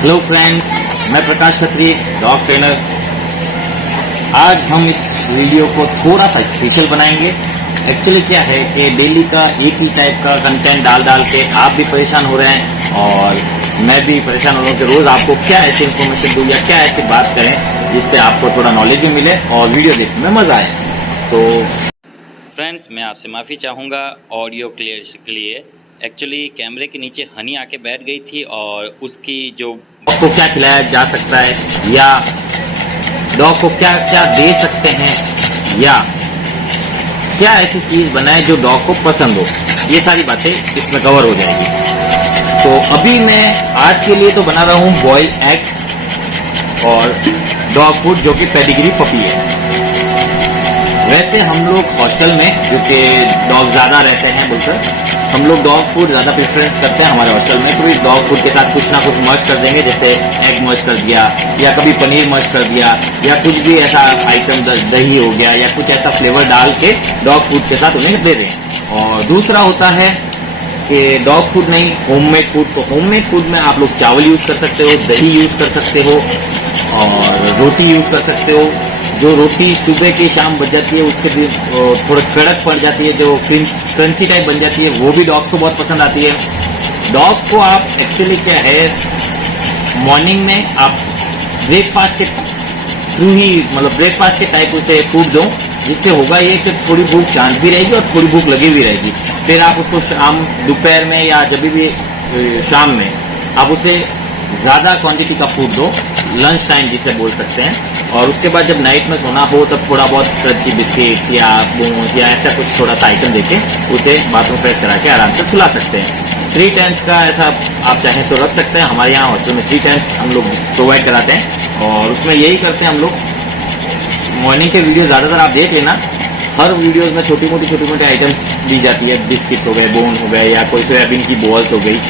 Hello friends, मैं प्रकाश Khatri, dog trainer. आज हम इस वीडियो को थोड़ा सा स्पेशल बनाएंगे। एक्चुअली क्या है कि डेली का एक ही टाइप का कंटेंट डाल डाल के आप भी परेशान हो रहे हैं और मैं भी परेशान हो रहा हूँ कि रोज आपको क्या ऐसी इन्फॉर्मेशन दूँ या क्या ऐसी बात करें जिससे आपको थोड़ा नॉलेज भी मिले और वीडियो देखने में मजा आए। तो फ्रेंड्स, मैं आपसे माफ़ी चाहूँगा ऑडियो क्लियर के लिए। एक्चुअली कैमरे के नीचे हनी आके बैठ गई थी और उसकी जो डॉग को क्या खिलाया जा सकता है या डॉग को क्या क्या दे सकते हैं या क्या ऐसी चीज बनाए जो डॉग को पसंद हो, ये सारी बातें इसमें कवर हो जाएगी। तो अभी मैं आज के लिए तो बना रहा हूँ बॉयल एग और डॉग फूड जो कि पेडिग्री पपी है। वैसे हम लोग हॉस्टल में जो कि डॉग ज़्यादा रहते हैं बोलकर हम लोग डॉग फूड ज़्यादा प्रेफरेंस करते हैं हमारे हॉस्टल में। तो इस डॉग फूड के साथ कुछ ना कुछ मर्ज कर देंगे, जैसे एग मर्ज कर दिया या कभी पनीर मर्ज कर दिया या कुछ भी ऐसा आइटम दही हो गया या कुछ ऐसा फ्लेवर डाल के डॉग फूड के साथ उन्हें दे दें। और दूसरा होता है कि डॉग फूड नहीं, होममेड फूड। तो होममेड फूड में आप लोग चावल यूज़ कर सकते हो, दही यूज़ कर सकते हो और रोटी यूज़ कर सकते हो। जो रोटी सुबह की शाम बच जाती है उसके भी थोड़ा कड़क पड़ जाती है, जो क्रंची टाइप बन जाती है, वो भी डॉग्स को बहुत पसंद आती है। डॉग को आप एक्चुअली क्या है, मॉर्निंग में आप ब्रेकफास्ट के थ्रू ही मतलब ब्रेकफास्ट के टाइप उसे फूड दो, जिससे होगा ये कि थोड़ी भूख शांत भी रहेगी और थोड़ी भूख लगी भी रहेगी। फिर आप उसको शाम दोपहर में या जब भी शाम में आप उसे ज़्यादा क्वांटिटी का फूड दो, लंच टाइम जिसे बोल सकते हैं। और उसके बाद जब नाइट में सोना हो तब थोड़ा बहुत क्रंची बिस्किट्स या बोन्स या ऐसा कुछ थोड़ा सा आइटम देके उसे बाथरूम फ्रेश करा के आराम से सुला सकते हैं। 3 टाइम्स का ऐसा आप चाहें तो रख सकते हैं। हमारे यहाँ हॉस्टल में 3 टाइम्स हम लोग प्रोवाइड कराते हैं और उसमें यही करते हैं हम लोग। मॉर्निंग के वीडियो ज़्यादातर आप देख लेना, हर वीडियोज़ में छोटी मोटी आइटम्स दी जाती है। बिस्किट्स हो गए, बोन हो गए या कोई सोयाबीन की बॉल्स हो गई,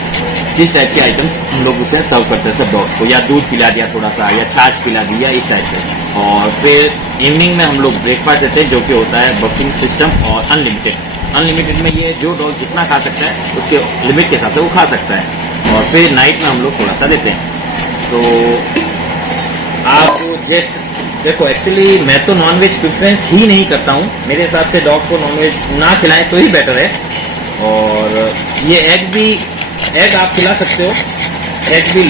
इस टाइप के आइटम्स हम लोग उसे सर्व करते हैं सब डॉग्स को। या दूध पिला दिया थोड़ा सा या छाछ पिला दिया, इस टाइप से। और फिर इवनिंग में हम लोग ब्रेकफास्ट देते हैं जो कि होता है बफिंग सिस्टम और अनलिमिटेड में ये जो डॉग जितना खा सकता है उसके लिमिट के हिसाब से वो खा सकता है। और फिर नाइट में हम लोग थोड़ा सा देते हैं। तो आप जैसे देखो, एक्चुअली मैं तो नॉनवेज प्रेफरेंस ही नहीं करता हूँ। मेरे हिसाब से डॉग को नॉनवेज ना खिलाएं तो ही बेटर है। और ये एग आप खिला सकते हो। एग भी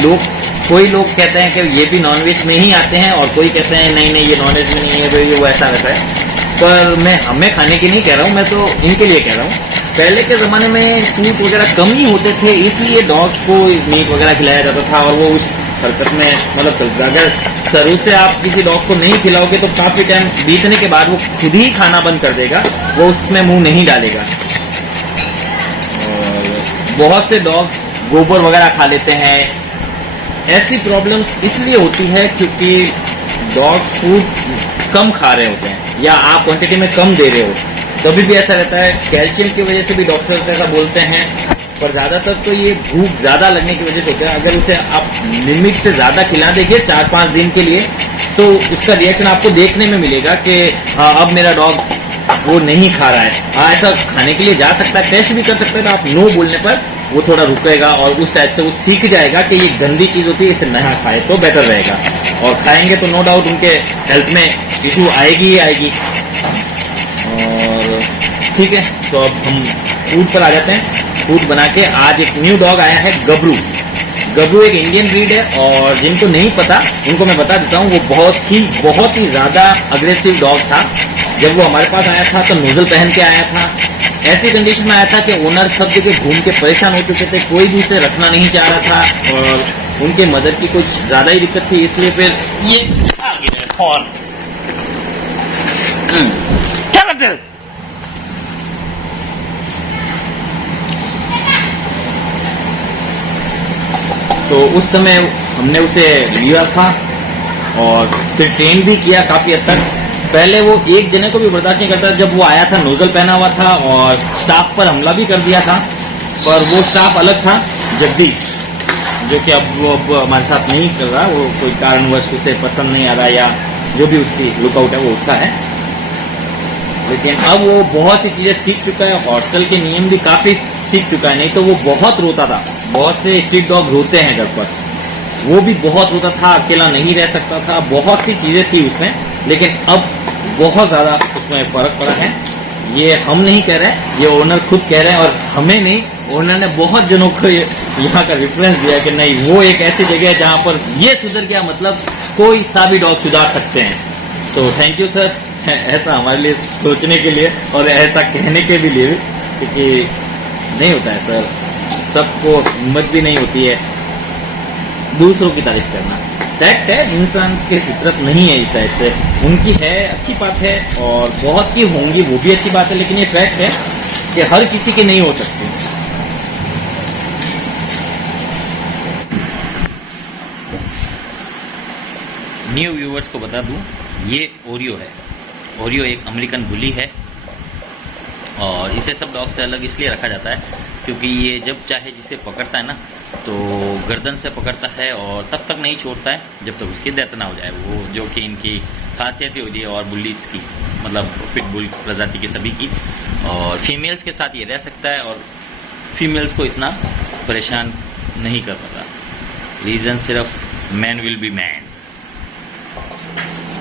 कोई लोग कहते हैं कि ये भी नॉनवेज में ही आते हैं और कोई कहते हैं नहीं ये नॉनवेज में नहीं है, भाई वो ऐसा वैसा है। पर मैं हमें खाने की नहीं कह रहा हूँ, मैं तो इनके लिए कह रहा हूँ। पहले के ज़माने में सूट वगैरह कम ही होते थे, इसलिए डॉग्स को मीट वगैरह खिलाया जाता था। और वो उस हरकत में मतलब अगर शुरू से आप किसी डॉग को नहीं खिलाओगे तो काफ़ी टाइम बीतने के बाद वो खुद ही खाना बंद कर देगा, वो उसमें मुँह नहीं डालेगा। बहुत से डॉग्स गोबर वगैरह खा लेते हैं। ऐसी प्रॉब्लम्स इसलिए होती है क्योंकि डॉग्स फूड कम खा रहे होते हैं या आप क्वांटिटी में कम दे रहे हो, तभी भी ऐसा रहता है। कैल्शियम की वजह से भी डॉक्टर्स ऐसा बोलते हैं, पर ज़्यादातर तो ये भूख ज़्यादा लगने की वजह से होता है। अगर उसे आप लिमिट से ज़्यादा खिला देंगे 4-5 दिन के लिए तो उसका रिएक्शन आपको देखने में मिलेगा कि अब मेरा डॉग वो नहीं खा रहा है। हाँ, ऐसा खाने के लिए जा सकता है, टेस्ट भी कर सकता है। तो आप नो बोलने पर वो थोड़ा रुकेगा और उस टाइप से वो सीख जाएगा कि ये गंदी चीज़ होती है, इसे ना खाए तो बेटर रहेगा। और खाएंगे तो नो डाउट उनके हेल्थ में इशू आएगी ही आएगी। और ठीक है, तो अब हम फूड पर आ जाते हैं। फूड बना के आज एक न्यू डॉग आया है, गबरू। गबरू एक इंडियन ब्रीड है और जिनको नहीं पता उनको मैं बता देता हूँ। वो बहुत ही ज़्यादा अग्रेसिव डॉग था। जब वो हमारे पास आया था तो नोजल पहन के आया था। ऐसी कंडीशन में आया था कि ओनर सब जगह घूम के परेशान हो चुके थे, कोई भी उसे रखना नहीं चाह रहा था और उनके मदर की कुछ ज़्यादा ही दिक्कत थी, इसलिए फिर ये आ गया फोन। क्या करते हैं? तो उस समय हमने उसे लिया था और फिर ट्रेन भी किया काफ़ी हद तक। पहले वो एक जने को भी बर्दाश्त नहीं करता। जब वो आया था नोजल पहना हुआ था और स्टाफ पर हमला भी कर दिया था, पर वो स्टाफ अलग था, जगदीश, जो कि अब वो हमारे साथ नहीं कर रहा। वो कोई कारणवश उसे पसंद नहीं आ रहा या जो भी उसकी लुकआउट है वो उसका है। लेकिन अब वो बहुत सी चीज़ें सीख चुका है, हॉस्टल के नियम भी काफ़ी सीख चुका है। नहीं तो वो बहुत रोता था। बहुत से स्ट्रीट डॉग रोते हैं घर पर, वो भी बहुत होता था, अकेला नहीं रह सकता था, बहुत सी चीजें थी उसमें, लेकिन अब बहुत ज्यादा उसमें फर्क पड़ा है। ये हम नहीं कह रहे, ये ओनर खुद कह रहे हैं, और हमें नहीं, ओनर ने बहुत जनों को यहाँ का रेफरेंस दिया कि नहीं, वो एक ऐसी जगह है जहाँ पर ये सुधर गया, मतलब कोई सा भी डॉग सुधार सकते हैं। तो थैंक यू सर, ऐसा हमारे लिए सोचने के लिए और ऐसा कहने के भी लिए, क्योंकि नहीं होता है सर, सबको हिम्मत भी नहीं होती है दूसरों की तारीफ करना। फैक्ट है, इंसान की फितरत नहीं है इस टाइप से, उनकी है, अच्छी बात है, और बहुत की होंगी, वो भी अच्छी बात है, लेकिन ये फैक्ट है कि हर किसी की नहीं हो सकती। न्यू व्यूवर्स को बता दूं, ये ओरियो है। ओरियो एक अमेरिकन बुली है, और इसे सब डॉग से अलग इसलिए रखा जाता है क्योंकि ये जब चाहे जिसे पकड़ता है ना, तो गर्दन से पकड़ता है और तब तक नहीं छोड़ता है जब तक उसकी डेथ ना हो जाए। वो जो कि इनकी खासियत ही होती है, और बुलीज की, मतलब पिटबुल प्रजाति की सभी की। और फीमेल्स के साथ ये रह सकता है, और फीमेल्स को इतना परेशान नहीं कर पाता। रीज़न सिर्फ मैन विल बी मैन।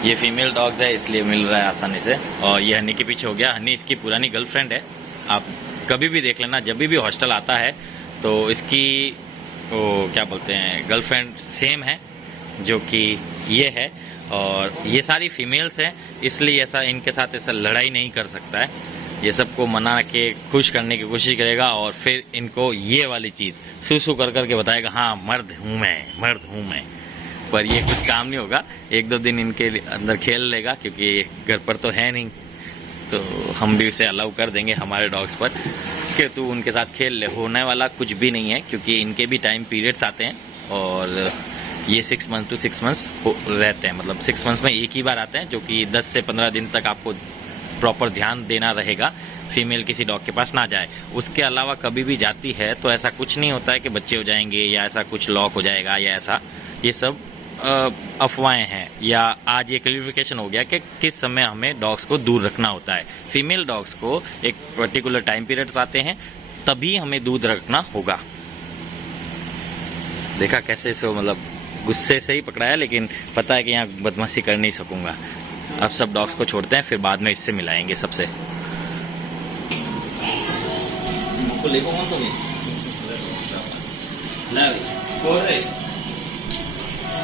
ये फीमेल डॉग्स है इसलिए मिल रहा है आसानी से। और ये हनी के पीछे हो गया, हनी इसकी पुरानी गर्लफ्रेंड है। आप कभी भी देख लेना, जब भी हॉस्टल आता है तो इसकी वो क्या बोलते हैं, गर्लफ्रेंड सेम है जो कि ये है। और ये सारी फीमेल्स हैं, इसलिए ऐसा इनके साथ ऐसा लड़ाई नहीं कर सकता है। ये सबको मना के खुश करने की कोशिश करेगा, और फिर इनको ये वाली चीज़ सूसू कर करके बताएगा, हाँ मर्द हूँ मैं, मर्द हूँ मैं। पर ये कुछ काम नहीं होगा, एक दो दिन इनके अंदर खेल लेगा, क्योंकि घर पर तो है नहीं, तो हम भी उसे अलाउ कर देंगे हमारे डॉग्स पर कि तू उनके साथ खेल ले। होने वाला कुछ भी नहीं है, क्योंकि इनके भी टाइम पीरियड्स आते हैं, और ये 6 मंथ टू 6 मंथ्स रहते हैं, मतलब 6 मंथ्स में एक ही बार आते हैं, जो कि 10 से 15 दिन तक आपको प्रॉपर ध्यान देना रहेगा, फीमेल किसी डॉग के पास ना जाए। उसके अलावा कभी भी जाती है तो ऐसा कुछ नहीं होता है कि बच्चे हो जाएंगे या ऐसा कुछ लॉक हो जाएगा या ऐसा, ये सब अफवाहें हैं। या आज ये क्लियरिफिकेशन हो गया कि किस समय हमें डॉग्स को दूर रखना होता है। फीमेल डॉग्स को एक पर्टिकुलर टाइम पीरियड्स आते हैं, तभी हमें दूर रखना होगा। देखा कैसे इसको, मतलब गुस्से से ही पकड़ाया, लेकिन पता है कि यहाँ बदमाशी कर नहीं सकूंगा। अब सब डॉग्स को छोड़ते हैं, फिर बाद में इससे मिलाएंगे सबसे।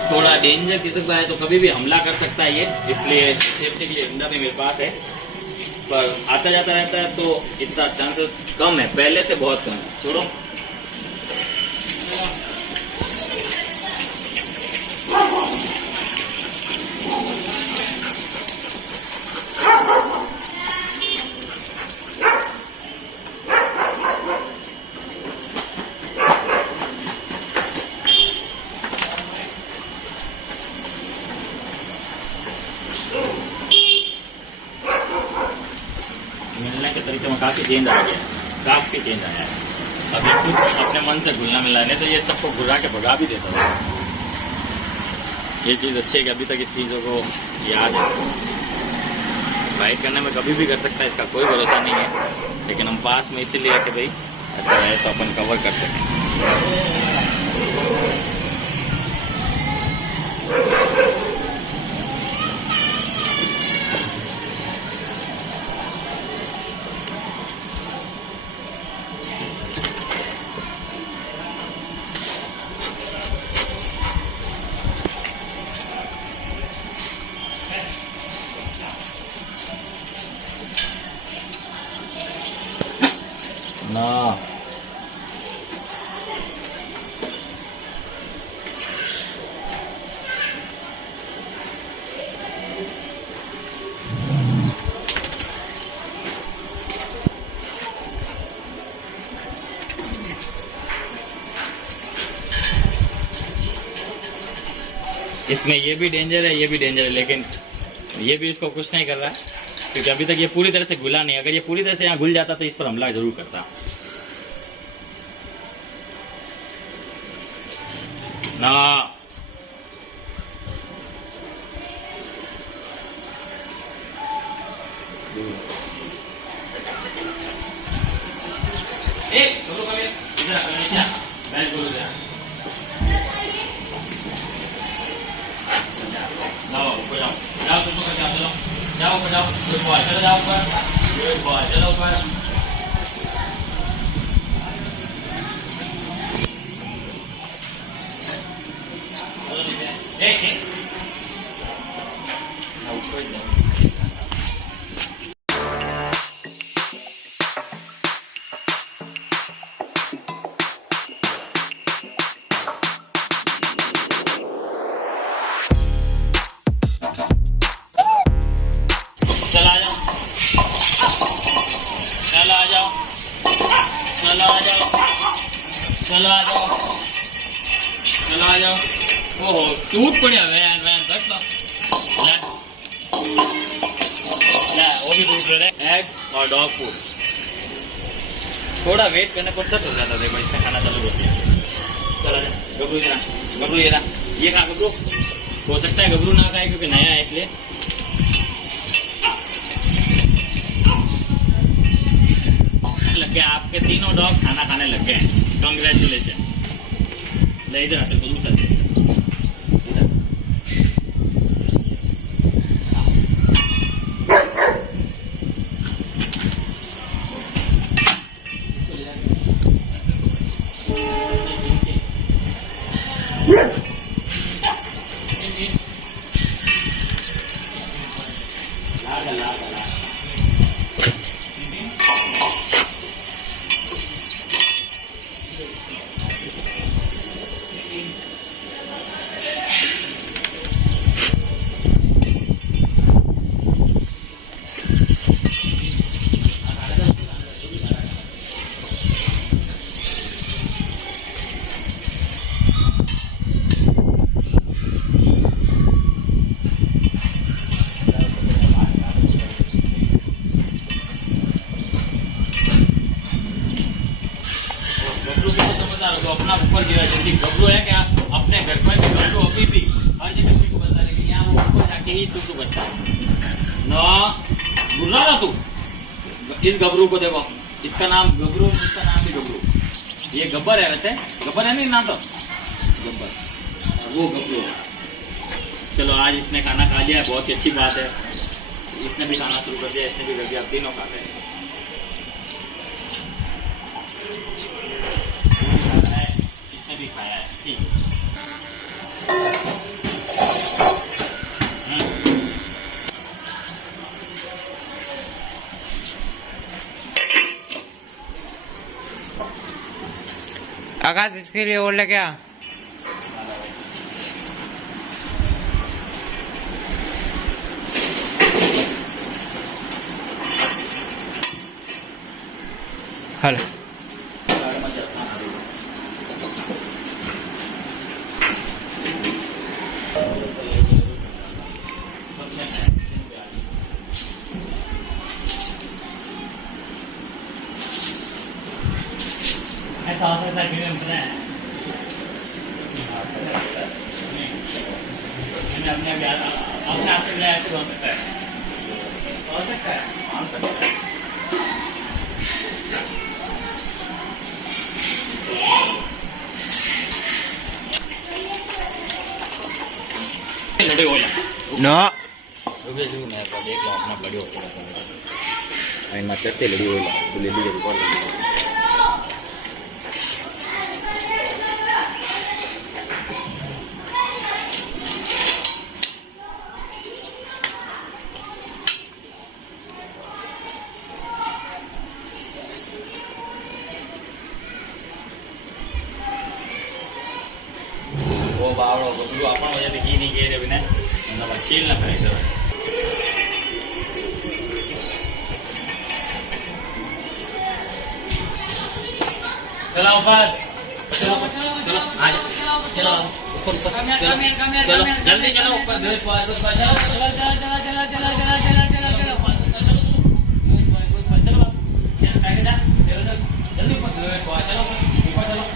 थोड़ा डेंजर किस्म का है, तो कभी भी हमला कर सकता है ये, इसलिए सेफ्टी के लिए डंडा भी मेरे पास है। पर आता जाता रहता है तो इतना चांसेस कम है, पहले से बहुत कम है। छोड़ो, मिलने के तरीके में काफी चेंज आ गया, काफी चेंज आया है। अभी कुछ अपने मन से घुलना मिला नहीं तो ये सबको घुरा के भगा भी देता था। ये चीज अच्छी है कि अभी तक इस चीजों को याद है। फाइट करने में कभी भी कर सकता है, इसका कोई भरोसा नहीं है, लेकिन हम पास में इसीलिए कि भाई ऐसा है तो अपन कवर कर सकें। ना इसमें ये भी डेंजर है, ये भी डेंजर है, लेकिन ये भी इसको कुछ नहीं कर रहा है, क्योंकि अभी तक ये पूरी तरह से घुला नहीं। अगर ये पूरी तरह से यहाँ घुल जाता तो इस पर हमला जरूर करता। ना ऊपर जाओ, गुड बॉय, चलो जाओ ऊपर, गुड बॉय, चलो ऊपर। एक चल आ जाओ, चल आ जाओ, चल आ जाओ, चल आ जाओ, चल आ जाओ। ओहो टूट पड़े वैन वैन रख लो, ले ले वो भी टूट रहे। एग और डॉग फूड थोड़ा वेट करने पर सब हो जाता है। देखो इसमें खाना चालू होती है। चलो गबरू ये रहा, गबरू ये रहा, ये खा गबरू। हो सकता है गबरू ना खाए क्योंकि नया है इसलिए। लग गया आपके तीनों डॉग खाना खाने लग गए हैं। कांग्रेचुलेशन। ले इधर आते गबरू सर तो अपना ऊपर गिरा। जैसे गबरू है क्या अपने घर पर भी गबरू अभी भी हर जगह को बता रहे कि यहाँ वो ऊपर जाके ही सुसु बचता है ना। बुला ना तू इस गबरू को देखो, इसका नाम गबरू, इसका नाम भी गबरू। ये गब्बर है, वैसे गब्बर है नहीं ना, तो गब्बर वो गबरू। चलो आज इसने खाना खा लिया, बहुत ही अच्छी बात है। इसने भी खाना शुरू कर दिया, इसने भी कर दिया, तीनों खा गए। भी खाया है ठीक। आकाश इसके लिए और लेके आ। हल ऐसा हो सकता है अपने आप से ऐसे हो सकता है, हो सकता है, मान सकता है। लड़े हो नो मैं देख लो अपना बड़ी हो चढ़ते लड़ी हो तो ले लीजिए। वो बावड़ो गबरू आपण वजह की नहीं कह रहे बिना मतलब वकील ना करे। चलो ऊपर, चलो चलो आ जाओ, चलो ऊपर चलो जल्दी चलो ऊपर, चलो चलो चलो चलो चलो चलो चलो चलो चलो चलो जल्दी ऊपर चलो ऊपर चलो।